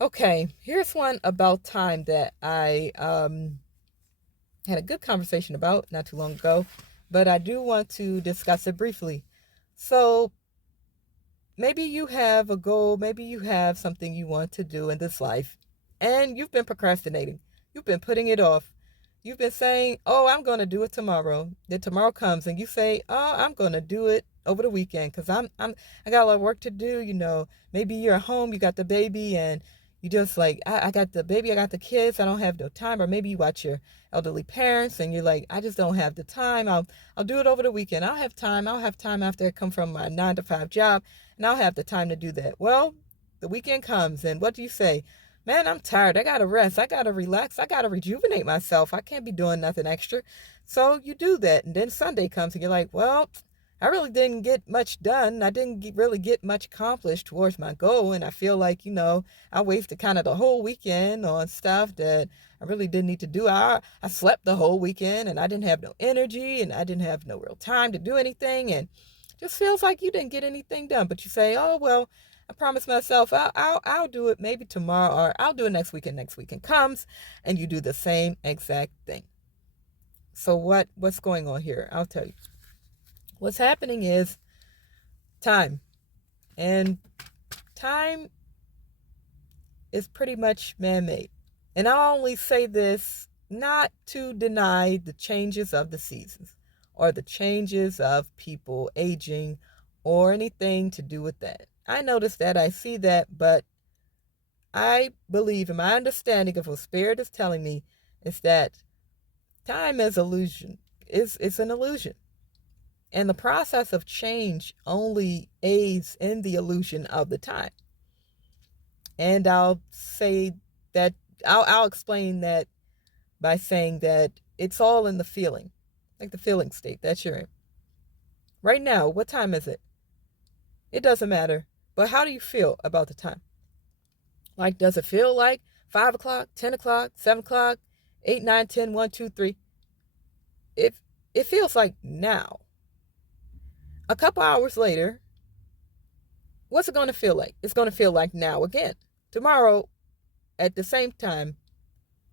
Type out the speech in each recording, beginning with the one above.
Okay, here's one about time that I had a good conversation about not too long ago, but I do want to discuss it briefly. So, maybe you have a goal, maybe you have something you want to do in this life, and you've been procrastinating. You've been putting it off. You've been saying, "Oh, I'm going to do it tomorrow." Then tomorrow comes and you say, "Oh, I'm going to do it over the weekend cuz I got a lot of work to do, Maybe you're at home, you got the baby and you just like, I got the baby, I got the kids, I don't have no time. Or maybe you watch your elderly parents and you're like, I just don't have the time. I'll do it over the weekend. I'll have time. I'll have time after I come from my 9 to 5 job and I'll have the time to do that. Well, the weekend comes and what do you say? Man, I'm tired. I gotta rest. I gotta relax. I gotta rejuvenate myself. I can't be doing nothing extra. So you do that. And then Sunday comes and you're like, well, I really didn't get much done. I didn't really get much accomplished towards my goal. And I feel like, I wasted kind of the whole weekend on stuff that I really didn't need to do. I slept the whole weekend and I didn't have no energy and I didn't have no real time to do anything. And just feels like you didn't get anything done. But you say, oh, well, I promised myself I'll do it maybe tomorrow or I'll do it next weekend. Next weekend comes and you do the same exact thing. So what's going on here? I'll tell you. What's happening is time. And time is pretty much man-made. And I only say this not to deny the changes of the seasons or the changes of people aging or anything to do with that. I notice that, I see that, but I believe in my understanding of what Spirit is telling me is that time is illusion. It's an illusion. And the process of change only aids in the illusion of the time. And I'll say that I'll explain that by saying that it's all in the feeling, like the feeling state that you're in. Right now, what time is it? It doesn't matter. But how do you feel about the time? Like, does it feel like 5 o'clock, 10 o'clock, 7 o'clock, 8, 9, 10, 1, 2, 3? If it feels like now. A couple hours later, what's it going to feel like? It's going to feel like now again. Tomorrow, at the same time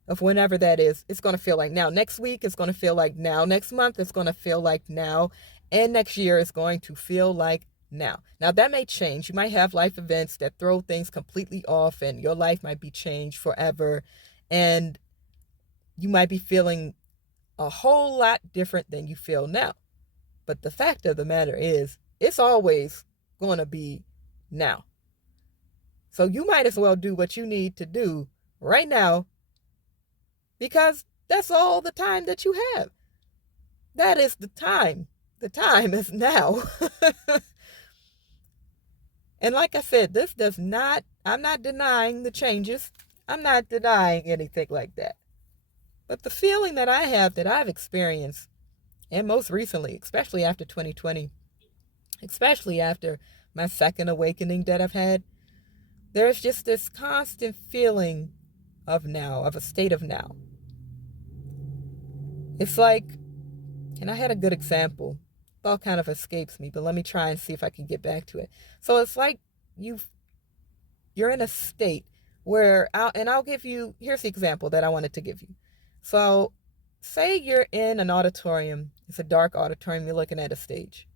of whenever that is, it's going to feel like now. Next week, it's going to feel like now. Next month, it's going to feel like now. And next year, it's going to feel like now. Now, that may change. You might have life events that throw things completely off, and your life might be changed forever. And you might be feeling a whole lot different than you feel now. But the fact of the matter is, it's always going to be now. So you might as well do what you need to do right now because that's all the time that you have. That is the time. The time is now. And like I said, I'm not denying the changes. I'm not denying anything like that. But the feeling that I have, that I've experienced, and most recently, especially after 2020, especially after my second awakening that I've had, there's just this constant feeling of now, of a state of now. It's like, and I had a good example. It all kind of escapes me, but let me try and see if I can get back to it. So it's like you're in a state where I'll give you, here's the example that I wanted to give you. So say you're in an auditorium. It's a dark auditorium. You're looking at a stage.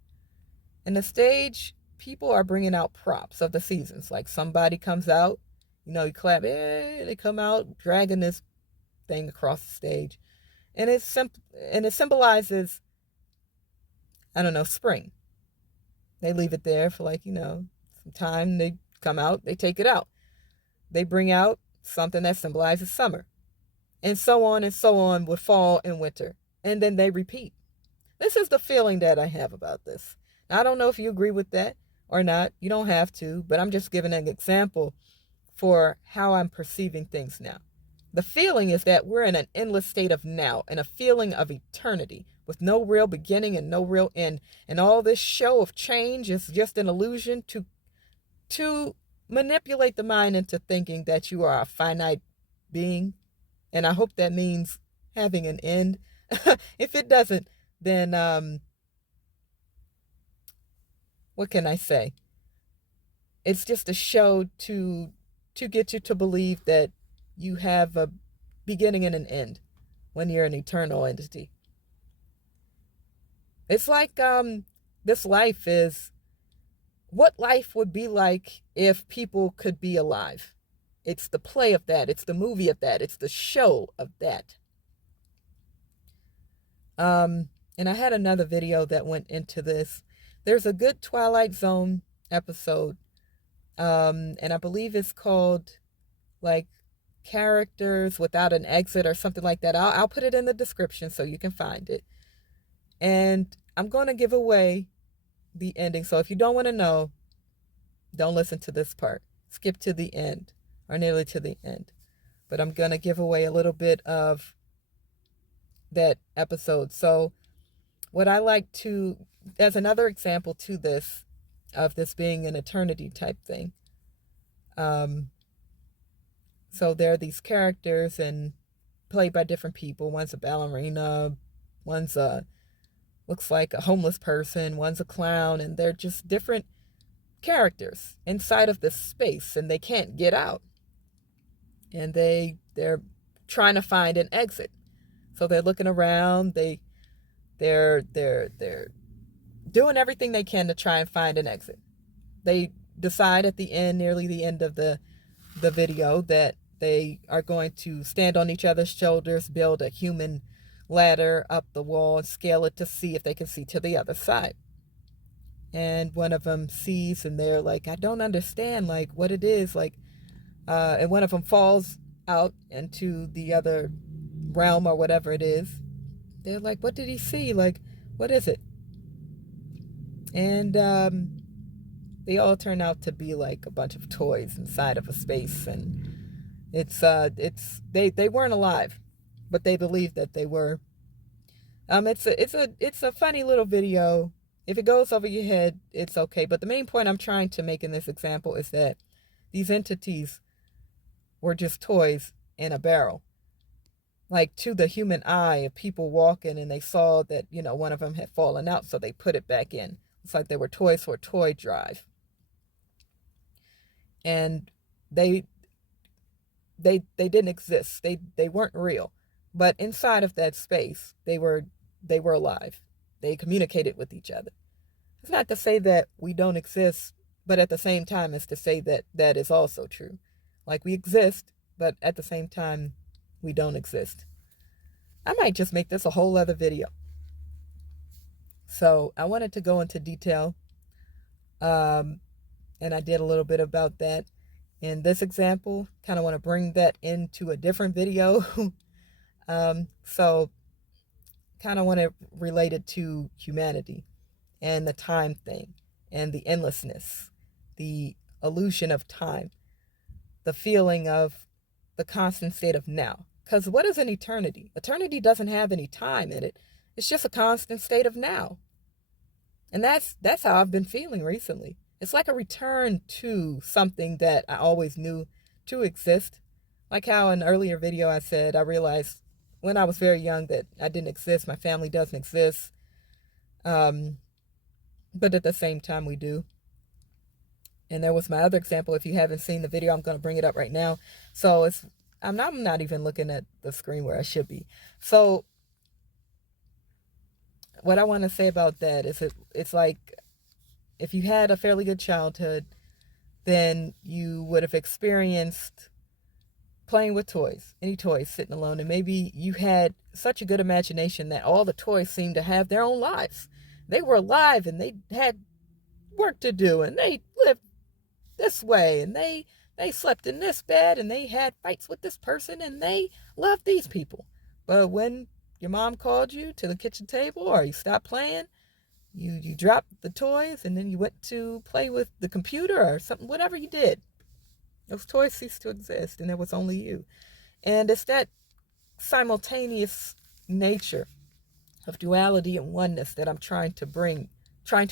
And the stage, people are bringing out props of the seasons. Like somebody comes out, you clap, they come out dragging this thing across the stage. And it symbolizes, I don't know, spring. They leave it there for some time. They come out, they take it out. They bring out something that symbolizes summer. And so on with fall and winter. And then they repeat. This is the feeling that I have about this. Now, I don't know if you agree with that or not. You don't have to, but I'm just giving an example for how I'm perceiving things now. The feeling is that we're in an endless state of now and a feeling of eternity with no real beginning and no real end. And all this show of change is just an illusion to manipulate the mind into thinking that you are a finite being. And I hope that means having an end. If it doesn't, then what can I say? It's just a show to get you to believe that you have a beginning and an end when you're an eternal entity. It's like this life is what life would be like if people could be alive. It's the play of that. It's the movie of that. It's the show of that. And I had another video that went into this. There's a good Twilight Zone episode, and I believe it's called like Characters Without an Exit or something like that. I'll put it in the description so you can find it. And I'm going to give away the ending. So if you don't want to know, don't listen to this part. Skip to the end or nearly to the end. But I'm going to give away a little bit of that episode. So what I like to, as another example to this, of this being an eternity type thing. So there are these characters and played by different people. One's a ballerina, one's looks like a homeless person, one's a clown, and they're just different characters inside of this space, and they can't get out. And they're trying to find an exit. So they're looking around, they're doing everything they can to try and find an exit. They decide at the end, nearly the end of the video, that they are going to stand on each other's shoulders, build a human ladder up the wall, and scale it to see if they can see to the other side. And one of them sees, and they're like, I don't understand, like, what it is, like, and one of them falls out into the other realm or whatever it is. They're like, what did he see? Like, what is it? And they all turn out to be like a bunch of toys inside of a space, and they weren't alive, but they believed that they were. It's a funny little video. If it goes over your head, it's okay. But the main point I'm trying to make in this example is that these entities were just toys in a barrel. Like, to the human eye of people walking, and they saw that, one of them had fallen out, so they put it back in. It's like they were toys for a toy drive. And they didn't exist. They weren't real. But inside of that space, they were alive. They communicated with each other. It's not to say that we don't exist, but at the same time, it's to say that that is also true. Like, we exist, but at the same time, we don't exist. I might just make this a whole other video. So I wanted to go into detail, and I did a little bit about that in this example. Kind of want to bring that into a different video. So kind of want to relate it to humanity and the time thing and the endlessness, the illusion of time, the feeling of the constant state of now. Because what is an eternity? Eternity doesn't have any time in it. It's just a constant state of now. And that's how I've been feeling recently. It's like a return to something that I always knew to exist. Like how in an earlier video I said, I realized when I was very young that I didn't exist. My family doesn't exist. But at the same time, we do. And there was my other example. If you haven't seen the video, I'm going to bring it up right now. So I'm not even looking at the screen where I should be. So what I want to say about that is it's like, if you had a fairly good childhood, then you would have experienced playing with toys, any toys, sitting alone. And maybe you had such a good imagination that all the toys seemed to have their own lives. They were alive, and they had work to do, and they lived this way, and they slept in this bed, and they had fights with this person, and they loved these people. But when your mom called you to the kitchen table, or you stopped playing, you dropped the toys, and then you went to play with the computer or something, whatever you did. Those toys ceased to exist, and there was only you. And it's that simultaneous nature of duality and oneness that I'm trying to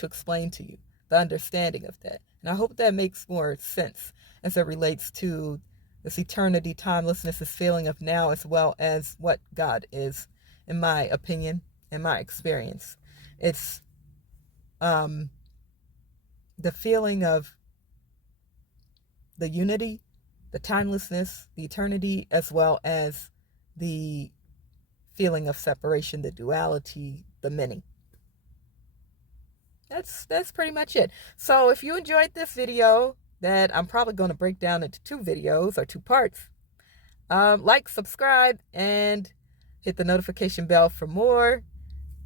explain to you, the understanding of that. And I hope that makes more sense as it relates to this eternity, timelessness, this feeling of now, as well as what God is, in my opinion, in my experience. It's the feeling of the unity, the timelessness, the eternity, as well as the feeling of separation, the duality, the many. That's pretty much it. So if you enjoyed this video, that I'm probably going to break down into 2 videos or 2 parts, like, subscribe, and hit the notification bell for more.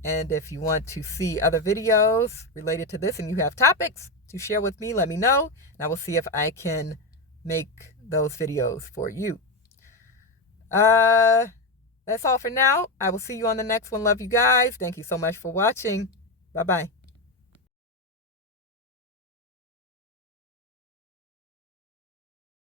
And if you want to see other videos related to this and you have topics to share with me, let me know, and I will see if I can make those videos for you. That's all for now. I will see you on the next one. Love you guys. Thank you so much for watching. Bye-bye.